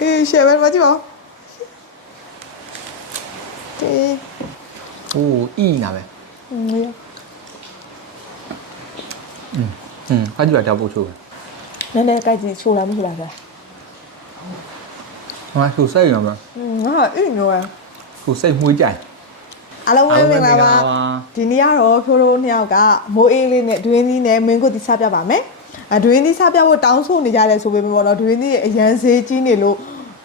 အေးရှယ်ပဲမကြည့်ပါဦးအေး โอ้อีနာပဲ อืม อืมอืมအကြည့်လာတော့ပို့ချိုးပဲ နည်းနည်းကြိုက်ကြည့်ချိုးလာမရှိလားဗျာ ဟိုကစိတ်ရမှာ อืมငါအိမ်ရော ကိုစိတ်မွေးကြိုင် အားလုံးပဲမင်္ဂလာပါဒီနေ့ကတော့ဖြိုးတို့နှစ်ယောက်ကမိုးအေးလေးနဲ့ဒွင်းသီးနဲ့မင်းကိုတီစားပြပါမယ်အ ဒွင်းသီးစားပြဖို့တောင်းဆိုနေကြတယ်ဆိုပေမဲ့ပေါ့နော်ဒွင်းသီးရဲ့အရန်ဈေးကြီးနေလို့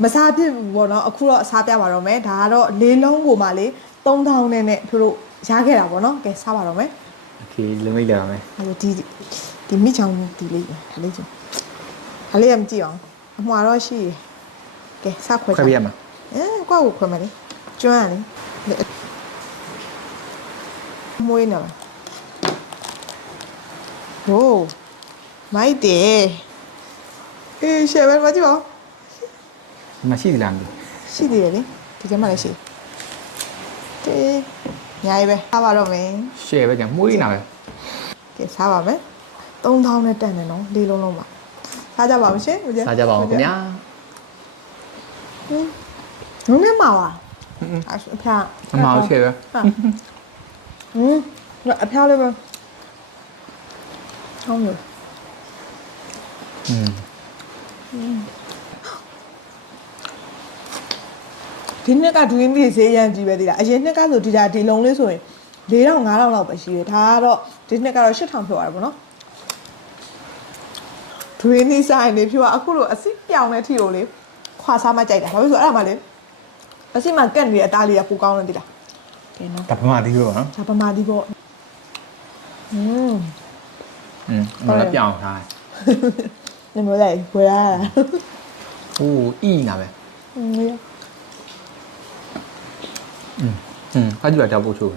မစားဖြစ်ဘူးပေါ့နော်အခုတော့စားပြပါတော့မယ်ဒါကတော့လေးလုံးကိုမှလေ3000နဲ့နဲ့ဖြိုးတို့ရခဲ့တာပေါ့နော်ကဲစားပါတော့မယ် โอเคလမိတ်လာမယ် အဲ့ဒါဒီဒီမိချောင်းဒီလေးပဲဒါလေးချင်းဒါလေးရမကြည့်အောင်အမှားတော့ရှိရယ်ကဲစခွဲ ခွဲပြရမှာ အဲကွာကိုခွဲမယ်လေကျွမ်းရလေမွေးနေပါဟိုး မိုက်တယ်အေးရှယ်ပဲမကြည့်ပါဦးဒီမှာရှိသလားမသိရှိသေးတယ်လေဒီကျမှလည်းရှိတေးညာရီပဲစားပါတော့မယ်ရှယ်ပဲကြမွေးနာပဲကဲစားပါမယ်3000နဲ့တန်တယ်နော်လေးလုံးလုံးပါစားကြပါဦးရှင်ဦးကျစားကြပါဦးခင်ဗျာနုံးနဲ့မှာပါအအဖျားအမအောင်ရှယ်ပဲဟမ်အဖျားလေးပဲချောင်းရ อืม ဒီနှစ်ကဒွင်းပြည်ဈေးရမ်းကြီးပဲဒီလားအရင်နှစ်ကဆိုဒီဒါဒီလုံးလေးဆိုရင်4000 5000လောက်ပဲရှိတယ်ဒါကတော့ဒီနှစ်ကတော့8000ဖြစ်သွားတယ်ပေါ့နော်ဒွင်းဒီဆိုင်နေဖြစ်သွားအခုလိုအစစ်ပြောင်းတဲ့အထီကိုလေခွာစားမကြိုက်တာဘာလို့လဲဆိုတော့အဲ့ဒါမှလေအစစ်မှကက်နေတဲ့အသားလေးကပူကောင်းတယ်ဒီလားကဲနော် တပမာဒီရောနော် ဒါပမာဒီပေါ့อืม อืมမလာပြောင်းထား 你没来回来了？哦，意呢呗。没有。嗯嗯，他就来家不出呗。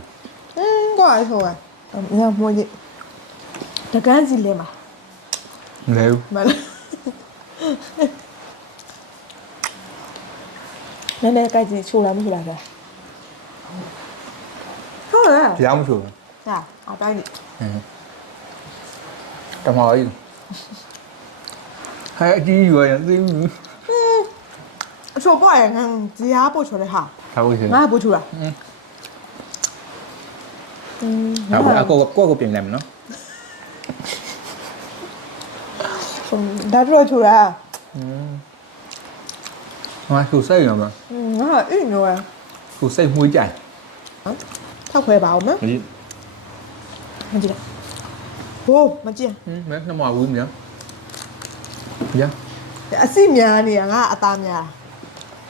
嗯，过来出呗。嗯，你看摸的，他干净的嘛？没有。没了。奶奶干净出来没出来的？出来。家没出来。啊，啊，干净。嗯。干嘛去？还有第一个，第一个，嗯，说不然看鸡鸭不出来哈，还不行，那还不出来，嗯，嗯，还不啊，过过个饼来嘛，喏，他说出来，嗯，我手塞了嘛，嗯，那还硬着哎，手塞没在，啊，他快把我们，没记得，哦，没记，嗯，没那么无聊。 နှမဝူးမြန်ရအစိများနေတာငါအသားများ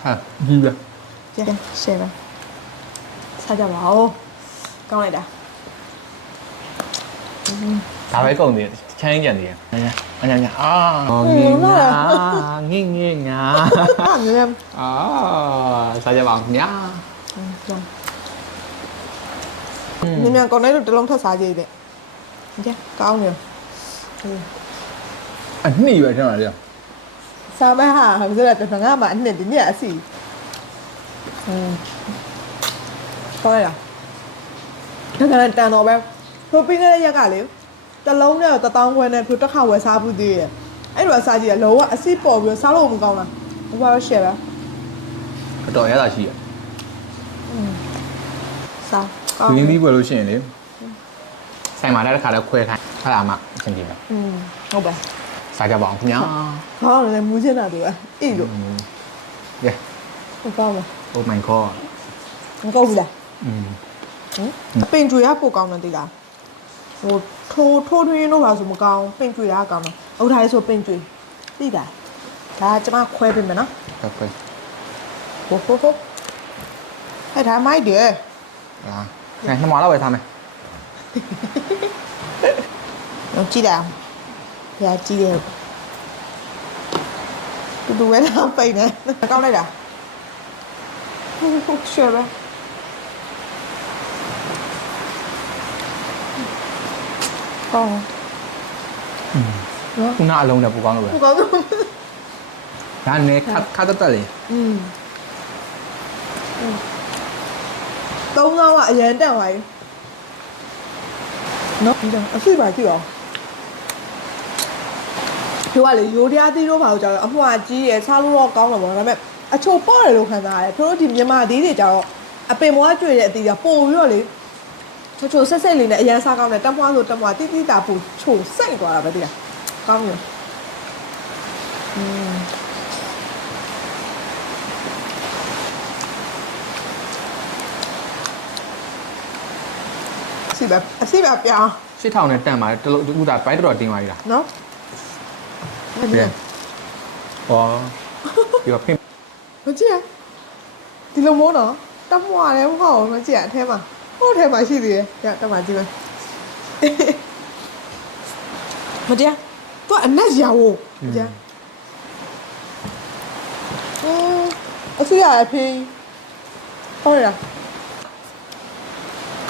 ဟာကြီးပဲကြည့်ရှယ်ပဲစားကြပါဦးကောင်းလိုက်တာဒါပဲကုန်တယ်ချမ်းကြံတယ်အညာညာအာငင်းငါငင်းငင်းငါဟာငယ်အာစားကြပါဦးညာညမြန်ကောင်းလိုက်လို့တလုံးထပ်စားကြည့်တဲ့ကြည့်ကောင်းနေ အနှိပဲထင်ပါလေ စားမဲဟာဟာဆိုတော့တငါမှအနှစ်ဒီနေ့အစီอืมကောင်းလိုက်တာဒါကလည်းတန်တော့ပဲထိုးပင်းတဲ့ရက်ကလေတလုံးနဲ့တထောင်ခွဲနဲ့ထိုးတစ်ခါဝယ်စားဘူးသေးရဲ့အဲ့လိုစားကြည့်ရလောကအစီပေါ်ပြီးစားလို့မကောင်းလားဘာလို့ရှယ်လဲ အတော်ရတာရှိရ စား ရင်းပြီးပွဲလို့ရှိရင်လေဆိုင်မှာလည်းတစ်ခါတော့ခွဲခိုင်းအဲ့ဒါမှအဆင်ပြေမယ် อืมဟုတ်ပါ စားကြပါအောင်ခင်ဗျာခေါင်းလည်းမူးချင်တာသူကအေးလို့။ Yeah. ဟုတ်ကောင်းပါ Oh my god. မကောက်ဘူးလားอืม ဟင်ပင်ကြွေရပိုကောင်းတယ်သိလားဟိုထိုးထိုးထွင်းတော့ပါဆိုမကောင်းပင်ကြွေရကောင်းတယ်ဟုတ်တယ်ဆိုပင်ကြွေသိလားဒါကျွန်မခွဲပေးမယ်နော် Okay. ဟိုဟိုဟိုဟဲ့ဒါမိုက်တယ် Ah. ငါနှမလောက်ပဲထားမယ် ကြည့်လိုက်အောင် ဘုရားကြီးတယ်တူတူပဲတော့ပိတ်နေကောက်လိုက်တာဟုတ်ဟုတ်ရှယ်ပဲဟောခုနအလုံးနဲ့ပူကောင်းလို့ပဲပူကောင်းလို့ဒါနဲ့ခါခါတက်တက်လေอืมသုံးတော့ကအရန်တက်သွားပြီနော်ပြီးတော့အစ်စ်ပါကြည့်အောင် ဒီသူကလေရိုးတရားသီးတော့ပါလို့ကြောက်အမွှာကြီးရယ်စားလို့တော့ကောင်းတယ်ပေါ့ဒါပေမဲ့အချိုပေါ့တယ်လို့ခံစားရတယ်သူတို့ဒီမြန်မာသီးတွေကြတော့အပင်မွားကျွေတဲ့အသီးကပို့ပြီးတော့လေချိုချိုဆက်ဆက်လေးနဲ့အရန်စားကောင်းတယ်တက်မွားဆိုတက်မွားတိတိတာပူချိုစိတ်သွားတာပဲတိလားကောင်းတယ်อืมစီပါအစီပါပြောင်း8000နဲ့တန်ပါတယ်တလို့ဥသာဘိုက်တော်တင်ပါပြီလားနော် ဟုတ်တယ်ဟောဒီကဖင် မကြည့်ရဒီလိုမိုးတော့တမွာတယ်မဟုတ်ဘူးမကြည့်ရအထဲမှာဟိုအထဲမှာရှိသေးတယ်ညတမကြည့်မယ်မကြည့်သူအနက်ရောင်ကြည့်อืมအစီရအဖေးဟုတ်ရ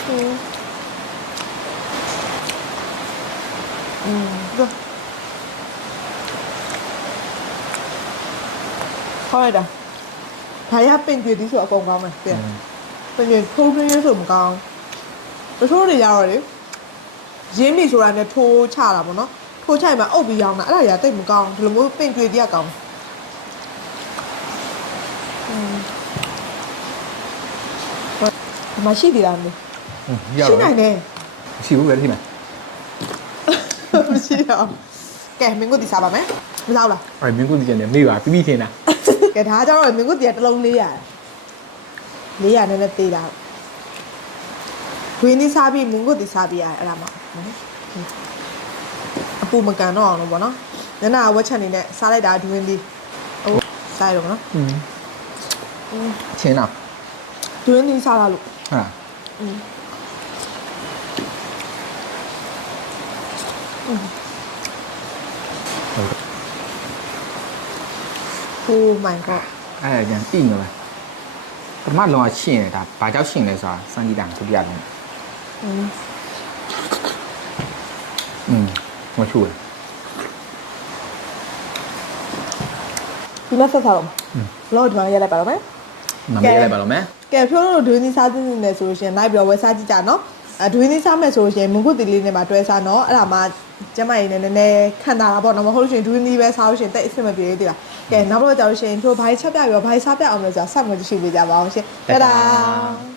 อืมอืม ဟုတ်ရတာဘာရပင်ကြွေဒီဆိုအကုန်ကောင်းမယ်ပြန်ပင်ထိုးထွင်းရဆိုမကောင်းတချို့တွေရတော့လေရင်းပြီဆိုတာနဲ့ထိုးချတာပေါ့နော်ထိုးချိုက်မှာအုပ်ပြီးရောင်းတာအဲ့ဒါကြီးတိတ်မကောင်းဒီလိုမျိုးပင်ကြွေတည်းကကောင်းအမရှိသေးလားမသိရရှိတော့နိုင်တယ်ရှိဘူးပဲဒီမှာမရှိတော့ကဲမင်းကိုဒီစားပါမယ်မစားဘူးလားအဲ့မင်းကိုဒီကျန်နေမေးပါပြီးပြီးထင်တာ ကဲဒါကြတော့မင်းကိုဒီကတစ်လုံး400 400နဲ့နဲ့သေးတာဝင်းဒီစားပြီးမင်းကိုဒီစားပြီးရတယ်အဲ့ဒါမှနော်အပူမကန်တော့အောင်လို့ပေါ့နော်ညနာဝက်ချက်နေနဲ့စားလိုက်တာဒွင်းဒီဟုတ်စားရတော့နော် อืมချင်းတော့ ဒွင်းဒီစားလာလို့ ဟာ โอ้ my god အဲ့ဒါကြံတိနေလားပထမလုံးကရှင်းနေတာဘာကြောင့်ရှင်းလဲဆိုတာစမ်းကြည့်တာဒုတိယလုံး อืม อืมမချူဘူး ဒီမှာဆက်စားတော့လောဒီမှာရက်လိုက်ပါတော့မယ် မမေးလိုက်ပါတော့မယ် ကဲဖြိုးလို့ဒွင်းဒီစားသိနေတယ်ဆိုလို့ရှိရင်လိုက်ပြီးတော့ဝယ်စားကြည့်ကြနော်အဲဒွင်းဒီစားမယ်ဆိုလို့ရှိရင်မုန်ကုတ်တီလေးနဲ့မှာတွဲစားနော်အဲ့ဒါမှ ကျမကြီးနဲ့နည်းနည်းခံတာတာပေါ့နော်မဟုတ်လို့ရှိရင်ဒွင်းဒီပဲစားလို့ရှိရင်တိတ်အဆင်မပြေသေးလားကဲနောက်တော့ကြောက်လို့ရှိရင်ဖြိုးဘိုင်းချက်ပြပြီးတော့ဘိုင်းစားပြအောင်လို့ဆိုတာဆက်မကြည့်ရှိပေးကြပါအောင်ရှင်တဒါ